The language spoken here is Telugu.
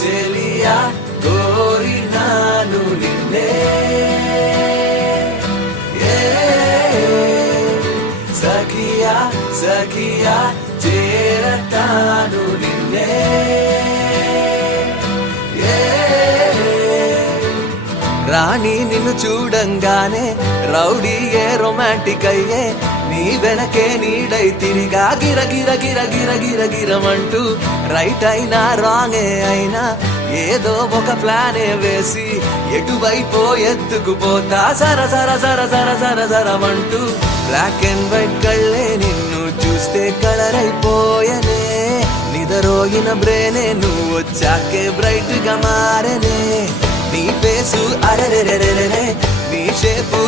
చెలియా కోరినాను నిన్నే సఖియా సఖియా చేరతాను నిన్నే రాణి నిన్ను చూడంగానే రౌడీయే రొమాంటిక్ అయ్యే నీ వెనకే నీడై తిరిగా గిర గిర గిర గిర గిర గిరమంటూ రైట్ అయినా రాంగే అయినా ఏదో ఒక ప్లానే వేసి ఎటువైపో ఎత్తుకుపోతా సర సర సర సర సర సరమంటూ బ్లాక్ అండ్ వైట్ కళ్ళే నిన్ను చూస్తే కలర్ అయిపోయనే నిదరోగిన బ్రేనే నువ్వు వచ్చాకే బ్రైట్ గా మారనే నీ ఫేసు అరెరెరెరెరే నీ షేపు